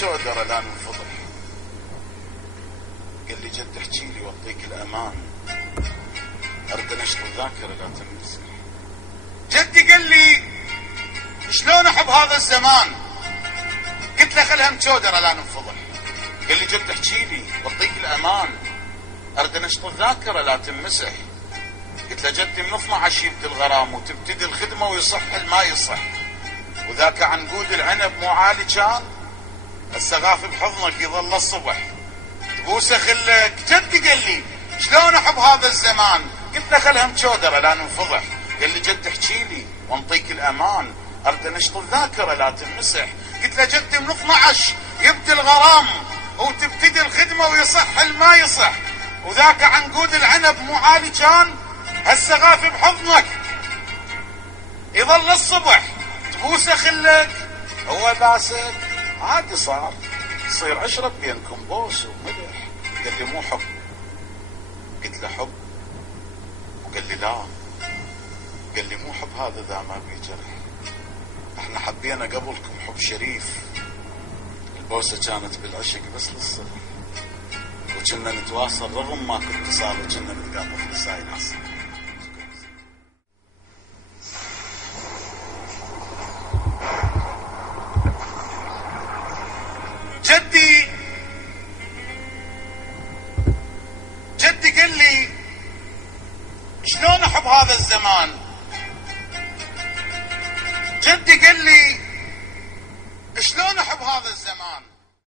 شودرة لا ننفضح. قال لي جد احكي لي واعطيك الامان، ارد انشط الذاكرة لا تنسى. جدي قال لي شلون احب هذا الزمان؟ قلت له خلها مشودرة لا ننفضح. قال لي جد احكي لي واعطيك الامان، ارد انشط الذاكرة لا تنمسح. قلت له جدي من 12 يبدي الغرام وتبتدي الخدمة ويصح ما يصح، وذاك عنقود العنب مو عالي كان، السقاف بحضنك يظل الصبح تبوسه خلك. جدي قال لي شلون احب هذا الزمان؟ قلت له خلها مشودرة لا ننفضح. قال لي جد احكي لي وانطيك الامان، ارد انشط الذاكرة لا تنمسح. قلت له جدي من 12 يبدي الغرام وتبتدي الخدمة ويصح ما يصح، وذاك عنقود العنب مو عالي كان، هالسقاف بحضنك يظل الصبح تبوسه خلك. هو باسك عادي صار تصير عشرة بينكم بوس ومدح. قال لي مو حب. قلت له حب. وقال لي لا. قال لي مو حب هذا ذا ما بيجرح، احنا حبينا قبلكم حب شريف، البوسة كانت بالعشق بس للصبح، وكنا نتواصل رغم ما كنت اتصال، وكنا نتقابل رسائل عصر. جدي قال لي شلون احب هذا الزمان؟